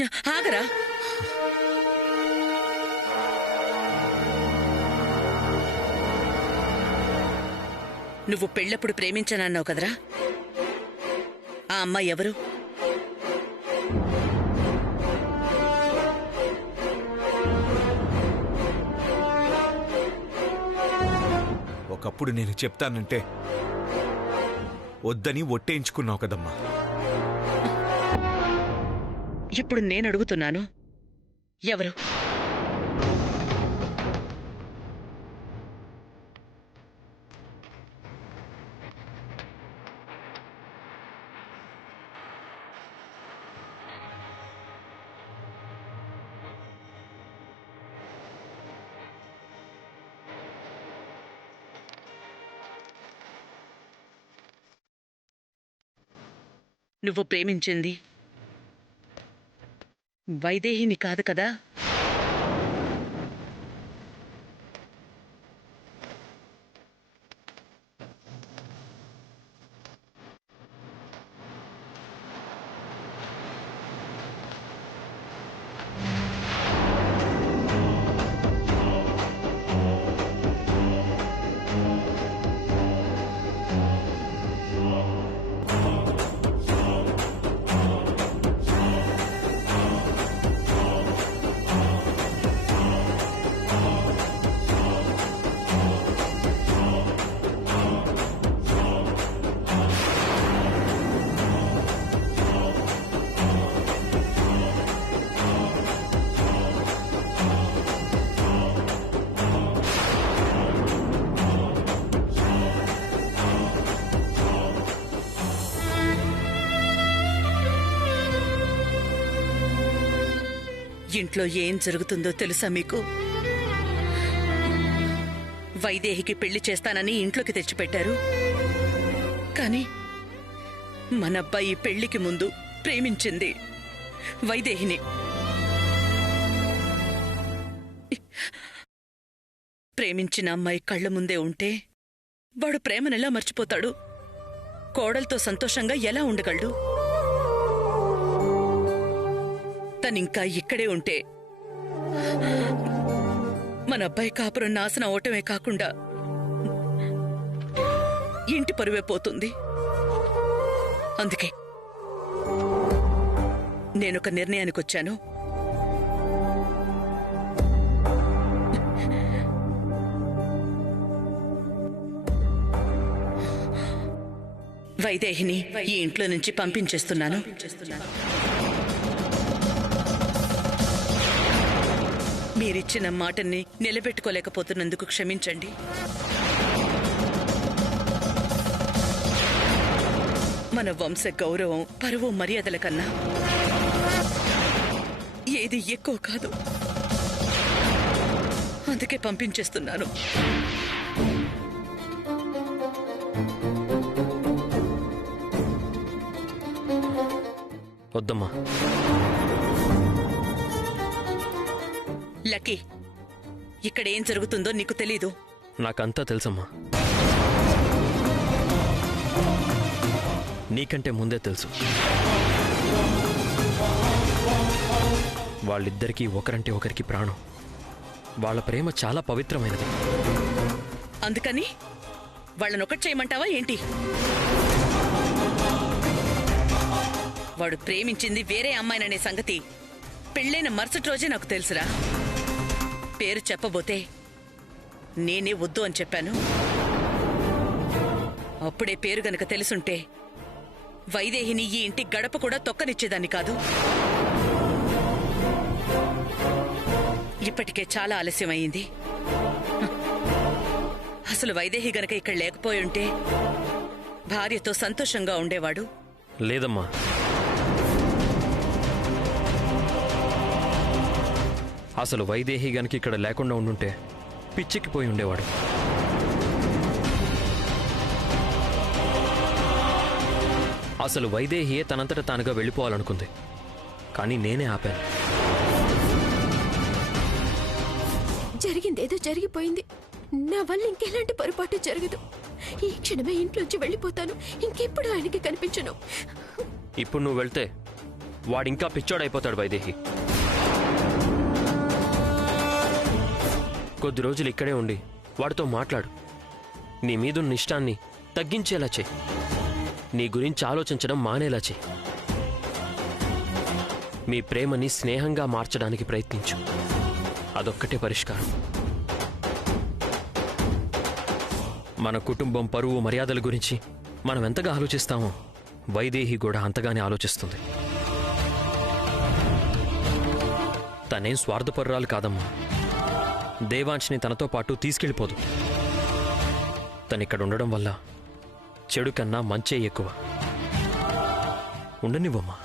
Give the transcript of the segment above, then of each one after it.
ఆగరా. నువ్వు పెళ్ళప్పుడు ప్రేమించానన్నావు కదరా, ఆ అమ్మాయి ఎవరు? ఒకప్పుడు నేను చెప్తానంటే వద్దని ఒట్టేయించుకున్నావు కదమ్మా. ఇప్పుడు నేను అడుగుతున్నాను, ఎవరు? నువ్వు ప్రేమించింది వైదేహిని కాదు కదా? ఇంట్లో ఏం జరుగుతుందో తెలుసా మీకు? వైదేహికి పెళ్లి చేస్తానని ఇంట్లోకి తెచ్చిపెట్టారు. కానీ మన అబ్బాయి పెళ్లికి ముందు ప్రేమించింది వైదేహిని. ప్రేమించిన అమ్మాయి కళ్ళ ముందే ఉంటే వాడు ప్రేమనెలా మర్చిపోతాడు? కోడలతో సంతోషంగా ఎలా ఉండగలడు? తనింకా ఇక్కడే ఉంటే మన అబ్బాయి కాపురం నాశనం అవటమే కాకుండా ఇంటి పరువే పోతుంది. అందుకే నేనొక నిర్ణయానికి వచ్చాను. వైదేహిని ఈ ఇంట్లో నుంచి పంపించేస్తున్నాను. మీరిచ్చిన మాటని నిలబెట్టుకోలేకపోతున్నందుకు క్షమించండి. మన వంశ గౌరవం, పరువు, మర్యాదల కన్నా ఏది ఎక్కువ కాదు. అందుకే పంపించేస్తున్నాను. వద్దమ్మా. లక్కీ, ఇక్కడ ఏం జరుగుతుందో నీకు తెలీదు. నాకంతా తెలుసమ్మా. నీకంటే ముందే తెలుసు. వాళ్ళిద్దరికీ ఒకరంటే ఒకరికి ప్రాణం. వాళ్ళ ప్రేమ చాలా పవిత్రమైనది. అందుకని వాళ్ళనొకటి చేయమంటావా ఏంటి? వాడు ప్రేమించింది వేరే అమ్మాయిననే సంగతి పెళ్ళైన మరుసటి రోజే నాకు తెలుసురా. పేరు చెప్పబోతే నేనే వద్దు అని చెప్పాను. అప్పుడే పేరు గనక తెలుసుంటే వైదేహిని ఈ ఇంటి గడప కూడా తొక్కనిచ్చేదాన్ని కాదు. ఇప్పటికే చాలా ఆలస్యమైంది. అసలు వైదేహి గనక ఇక్కడ లేకపోయి ఉంటే భార్యతో సంతోషంగా ఉండేవాడు. లేదమ్మా. అసలు వైదేహి గనక ఇక్కడ లేకుండా ఉండుంటే పిచ్చెక్కిపోయి ఉండేవాడు. అసలు వైదేహియే తనంతట తానుగా వెళ్ళిపోవాలనుకుంది. కానీ నేనే ఆపాను. జరిగిందేదో జరిగిపోయింది. నా వల్ల ఇంకెలాంటి పొరపాటు జరగదు. ఈ క్షణమే ఇంట్లోంచి వెళ్ళిపోతాను. ఇంకెప్పుడు ఆయనకి కనిపించను. ఇప్పుడు నువ్వు వెళ్తే వాడింకా పిచ్చోడైపోతాడు వైదేహి. కొద్ది రోజులు ఇక్కడే ఉండి వాడితో మాట్లాడు. నీ మీదున్న ఇష్టాన్ని తగ్గించేలా చెయ్యి. నీ గురించి ఆలోచించడం మానేలా చెయ్యి. మీ ప్రేమని స్నేహంగా మార్చడానికి ప్రయత్నించు. అదొక్కటే పరిష్కారం. మన కుటుంబం పరువు మర్యాదల గురించి మనం ఎంతగా ఆలోచిస్తామో వైదేహి కూడా అంతగానే ఆలోచిస్తుంది. తనేం స్వార్థపరురాలు కాదమ్మా. దేవాంశ్ని తనతో పాటు తీసుకెళ్ళిపోదు. తనిక్కడ ఉండడం వల్ల చెడు కన్నా మంచే ఎక్కువ. ఉండనివ్వమ్మా.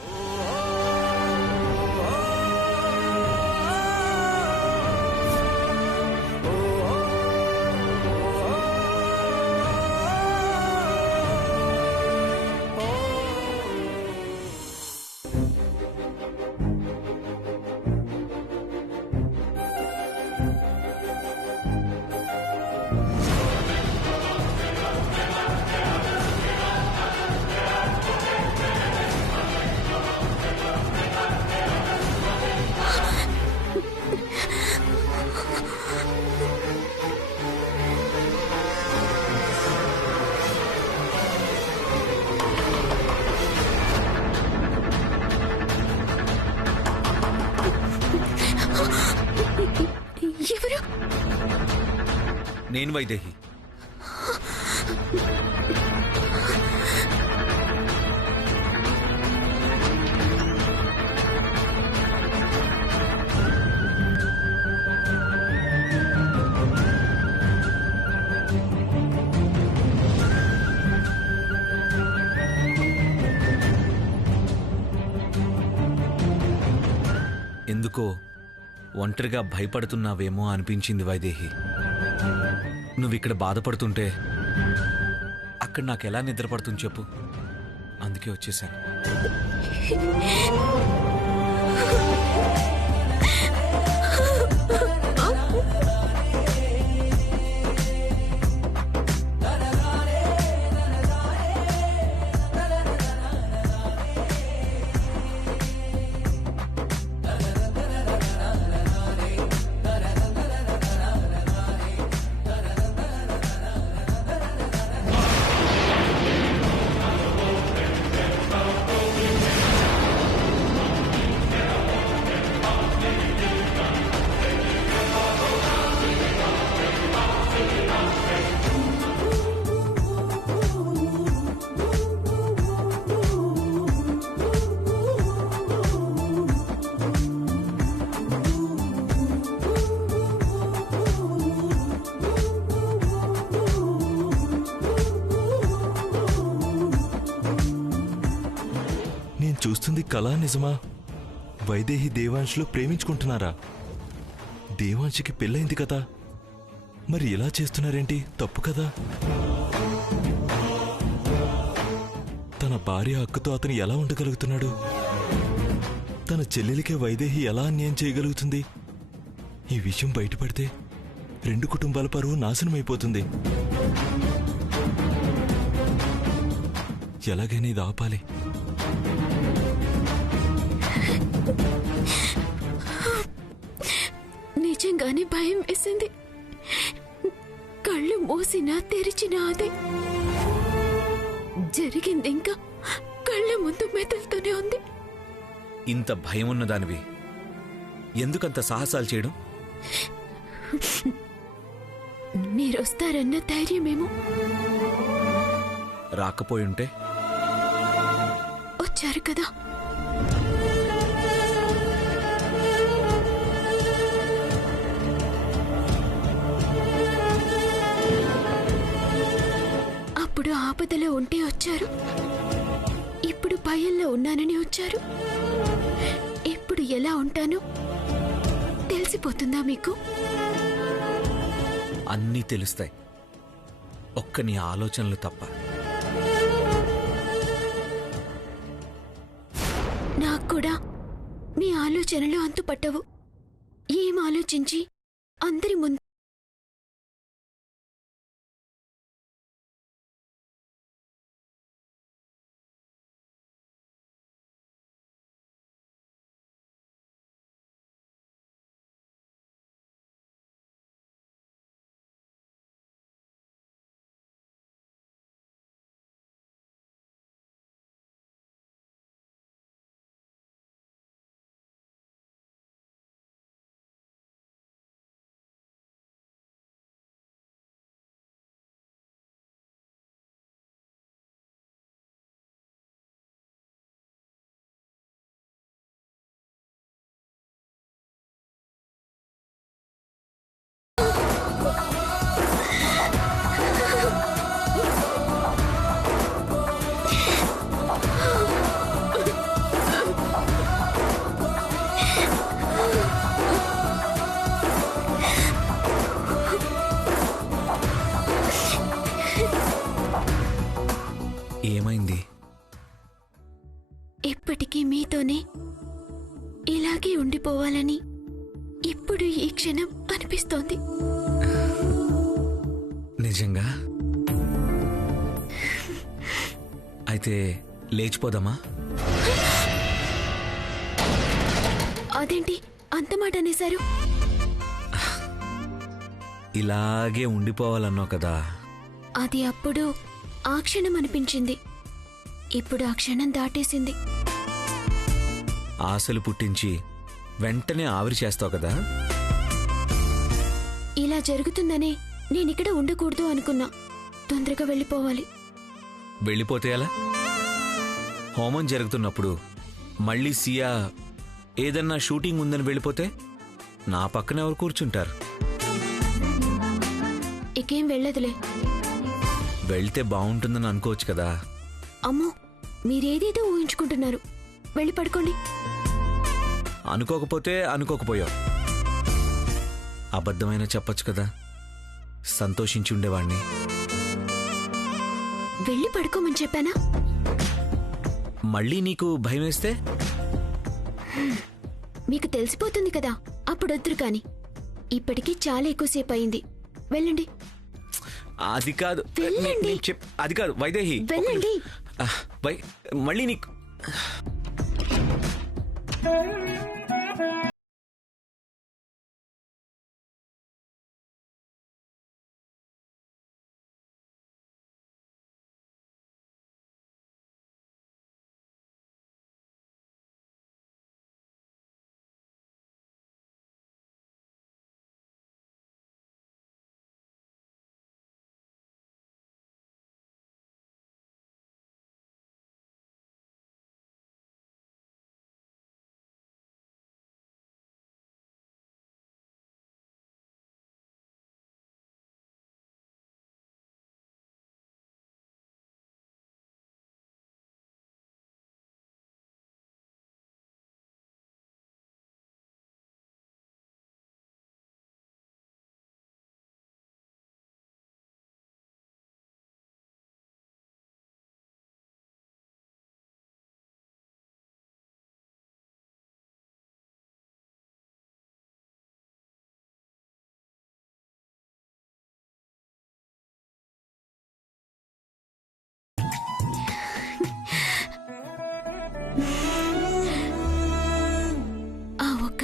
ఎవరు? నేను వైదేహి. ఎందుకో ఒంటరిగా భయపడుతున్నావేమో అనిపించింది వైదేహి. నువ్విక్కడ బాధపడుతుంటే అక్కడ నాకెలా నిద్రపడుతుంది చెప్పు. అందుకే వచ్చేసాను. చూస్తుంది కళా నిజమా? వైదేహి దేవాంశ్లో ప్రేమించుకుంటున్నారా? దేవాంశ్కి పెళ్ళైంది కదా, మరి ఇలా చేస్తున్నారేంటి? తప్పు కదా. తన భార్య అక్కతో అతను ఎలా ఉండగలుగుతున్నాడు? తన చెల్లెలికే వైదేహి ఎలా అన్యాయం చేయగలుగుతుంది? ఈ విషయం బయటపడితే రెండు కుటుంబాల పరువు నాశనమైపోతుంది. ఎలాగైనా ఇది ఆపాలి. నిజంగానే భయం వేసింది. కళ్ళు మూసినా తెరిచినా అదే జరిగింది. ఇంకా కళ్ళ ముందు మెదులుతూనే ఉంది. ఇంత భయం ఉన్నదానివి ఎందుకంత సాహసాలు చేయడం? మీరొస్తారన్న ధైర్యమేమో. రాకపోయుంటే? వచ్చారు కదా. అప్పుడు ఆపదలో ఉంటే వచ్చారు, ఇప్పుడు భయంలో ఉన్నానని వచ్చారు. ఇప్పుడు ఎలా ఉంటానో తెలిసిపోతుందా మీకు? అన్నీ తెలుస్తాయి, ఒక్క నీ ఆలోచనలు తప్ప. నాకు కూడా మీ ఆలోచనలు అంతుపట్టవు. ఏం ఆలోచించి అందరి ముందు ఇలాగే ఉండిపోవాలని ఇప్పుడు ఈ క్షణం అనిపిస్తోంది. నిజంగా? అయితే లేచిపోదామా? అదేంటి అంత మాట అనేశారు? ఇలాగే ఉండిపోవాలన్నావు కదా. అది అప్పుడు ఆ క్షణం అనిపించింది, ఇప్పుడు ఆ క్షణం దాటేసింది. ఆశలు పుట్టించి వెంటనే ఆవిరి చేస్తావు కదా. ఇలా జరుగుతుందనే నేనిక్కడ ఉండకూడదు అనుకున్నా. తొందరగా వెళ్ళిపోవాలి. వెళ్ళిపోతే ఎలా? హోమం జరుగుతున్నప్పుడు మళ్ళీ సియా ఏదన్నా షూటింగ్ ఉందని వెళ్ళిపోతే నా పక్కన ఎవరు కూర్చుంటారు? ఇకేం వెళ్ళదులే. వెళ్తే బాగుంటుందని అనుకోవచ్చు కదా. అమ్మో, మీరేదేదో ఊహించుకుంటున్నారు. వెళ్ళి పడుకోండి. అనుకోకపోతే అనుకోకపోయావు. అబద్ధమైనా చెప్పొచ్చు కదా. సంతోషించి ఉండేవాణ్ణి. వెళ్ళి పడుకోమని చెప్పానా? మళ్ళీ నీకు భయం వేస్తే? మీకు తెలిసిపోతుంది కదా, అప్పుడొద్దురు కాని. ఇప్పటికీ చాలా ఎక్కువసేపు అయింది. వెళ్ళండి. అది కాదు. వెళ్ళండి. అది కాదు వైదేహి. వెళ్ళండి. మళ్ళీ నీకు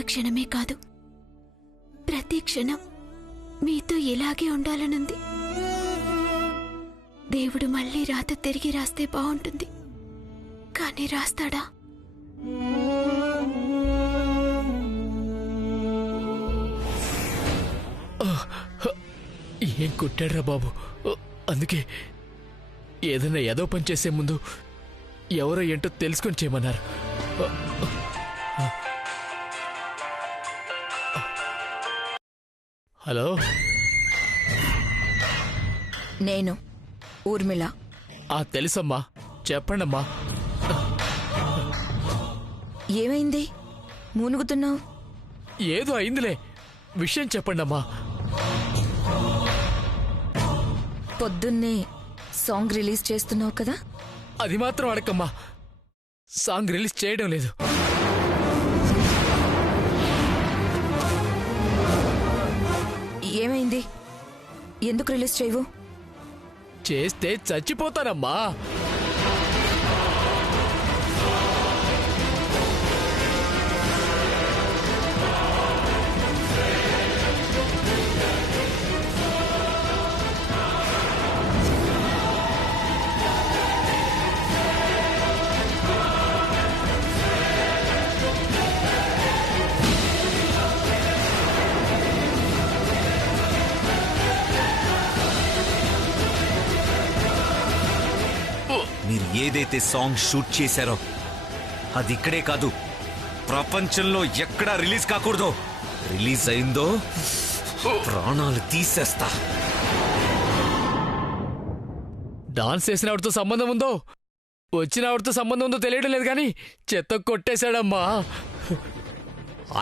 క్షణమే కాదు, ప్రతి క్షణం మీతో ఇలాగే ఉండాలనుంది. దేవుడు మళ్ళీ రాత తిరిగి రాస్తే బాగుంటుంది, కానీ రాస్తాడా? ఏం కొట్టాడ్రా బాబు. అందుకే ఏదైనా ఏదో పని చేసే ముందు ఎవరో ఏంటో తెలుసుకొని చేయమన్నారు. హలో, నేను ఊర్మిళ. తెలుసమ్మా, చెప్పండమ్మా. ఏమైంది మూనుగుతున్నావు? ఏదో అయిందిలే, విషయం చెప్పండమ్మా. పొద్దున్నే సాంగ్ రిలీజ్ చేస్తున్నావు కదా? అది మాత్రం అడగమ్మా, సాంగ్ రిలీజ్ చేయడం లేదు. ఏమైంది? ఎందుకు రిలీజ్ చేయవు? చేస్తే చచ్చిపోతానమ్మా. మీరు ఏదైతే సాంగ్ షూట్ చేశారో అది ఇక్కడే కాదు, ప్రపంచంలో ఎక్కడా రిలీజ్ కాకూడదు. రిలీజ్ అయిందో ప్రాణాలు తీసేస్తా. డాన్స్ చేసిన ఆవిడతో సంబంధం ఉందో వచ్చిన ఆవిడతో సంబంధం ఉందో తెలియడం లేదు, కానీ చెత్త కొట్టేశాడమ్మా.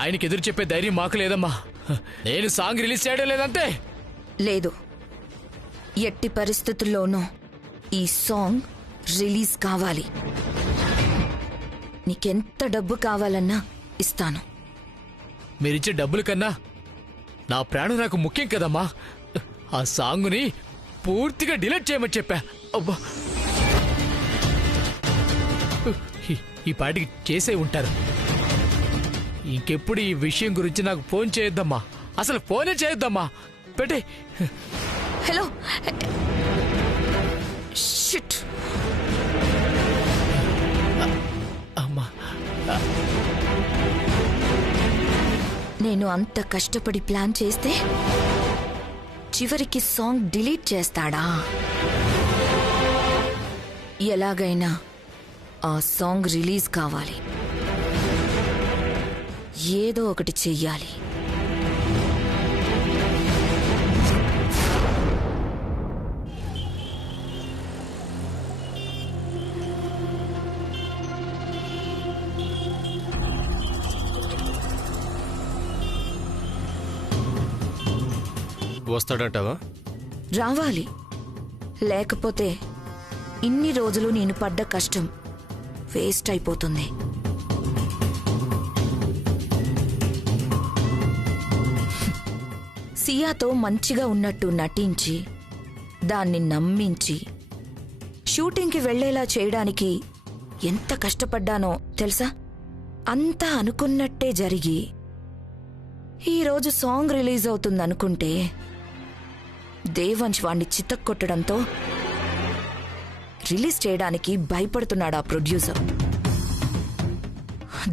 ఆయనకి ఎదురు చెప్పే ధైర్యం మాకు లేదమ్మా. నేను సాంగ్ రిలీజ్ చేయడం లేదంతే. లేదు, ఎట్టి పరిస్థితుల్లోనూ ఈ సాంగ్ రిలీజ్ కావాలి. నీకెంత డబ్బు కావాలన్నా ఇస్తాను. మీరిచ్చే డబ్బుల కన్నా నా ప్రాణం నాకు ముఖ్యం కదమ్మా. ఆ సాంగ్ని పూర్తిగా డిలీట్ చేయమని చెప్పా. అబ్బా, ఈ పాటికి చేసే ఉంటారు. ఇంకెప్పుడు ఈ విషయం గురించి నాకు ఫోన్ చేయొద్దమ్మా. అసలు ఫోనే చేయొద్దమ్మా. పెట్టే. హలో. షిట్. అమ్మా, నేను అంత కష్టపడి ప్లాన్ చేస్తే చివరికి సాంగ్ డిలీట్ చేస్తాడా? ఎలాగైనా ఆ సాంగ్ రిలీజ్ కావాలి. ఏదో ఒకటి చెయ్యాలి. వస్తాడంటావా? రావాలి. లేకపోతే ఇన్ని రోజులు నేను పడ్డ కష్టం వేస్ట్ అయిపోతుంది. సియాతో మంచిగా ఉన్నట్టు నటించి దాన్ని నమ్మించి షూటింగ్కి వెళ్లేలా చేయడానికి ఎంత కష్టపడ్డానో తెలుసా? అంతా అనుకున్నట్టే జరిగి ఈరోజు సాంగ్ రిలీజ్ అవుతుందనుకుంటే దేవంశ్ వాణ్ణి చితక్కొట్టడంతో రిలీజ్ చేయడానికి భయపడుతున్నాడు ఆ ప్రొడ్యూసర్.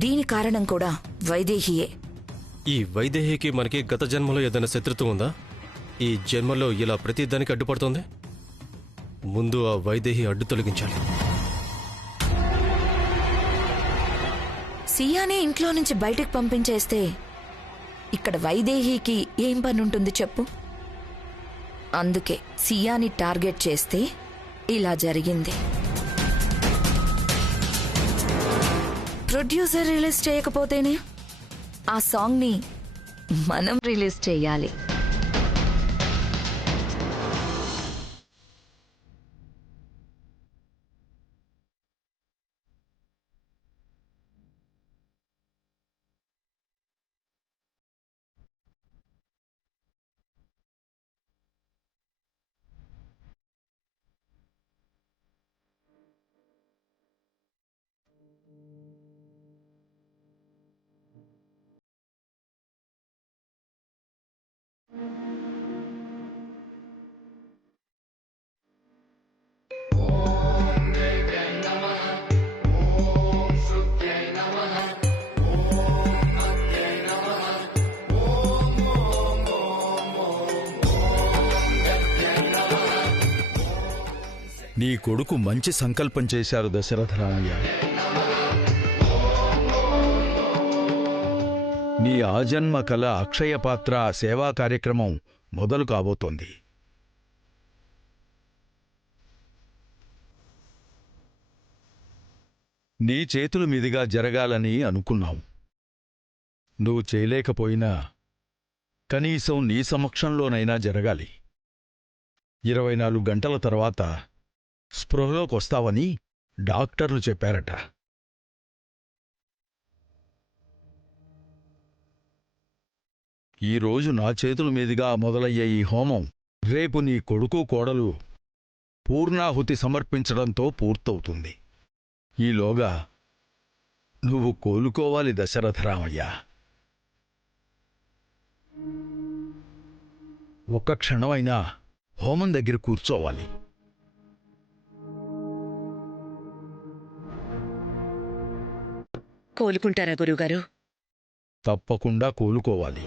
దీని కారణం కూడా వైదేహియే. ఈ వైదేహికి మనకి గత జన్మలో ఏదైనా శత్రుత్వం ఉందా? ఈ జన్మలో ఇలా ప్రతిదానికి అడ్డుపడుతోంది. ముందు ఆ వైదేహి అడ్డు తొలగించాలి. సియానే ఇంట్లో నుంచి బయటకు పంపించేస్తే ఇక్కడ వైదేహికి ఏం పని ఉంటుంది చెప్పు? అందుకే సియాని టార్గెట్ చేస్తే ఇలా జరిగింది. ప్రొడ్యూసర్ రిలీజ్ చేయకపోతేనే ఆ సాంగ్ని మనం రిలీజ్ చేయాలి. నీ కొడుకు మంచి సంకల్పం చేశారు దశరథ రామయ్య. నీ ఆజన్మ కళ అక్షయపాత్ర సేవా కార్యక్రమం మొదలు కాబోతోంది. నీ చేతుల మీదుగా జరగాలని అనుకున్నాం. నువ్వు చేయలేకపోయినా కనీసం నీ సమక్షంలోనైనా జరగాలి. 24 గంటల తర్వాత స్పృహలోకొస్తావని డాక్టర్లు చెప్పారట. ఈరోజు నా చేతుల మీదుగా మొదలయ్యే ఈ హోమం రేపు నీ కొడుకు కోడలు పూర్ణాహుతి సమర్పించడంతో పూర్తవుతుంది. ఈలోగా నువ్వు కోలుకోవాలి దశరథరామయ్య. ఒక్క క్షణమైనా హోమం దగ్గర కూర్చోవాలి. కోలుకుంటారా గురువుగారు? తప్పకుండా కోలుకోవాలి.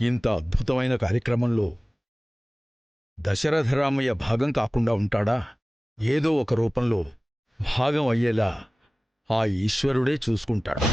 ఇంత అద్భుతమైన కార్యక్రమంలో దశరథరామయ్య భాగం కాకుండా ఉంటాడా? ఏదో ఒక రూపంలో భాగం అయ్యేలా ఆ ఈశ్వరుడే చూసుకుంటాడు.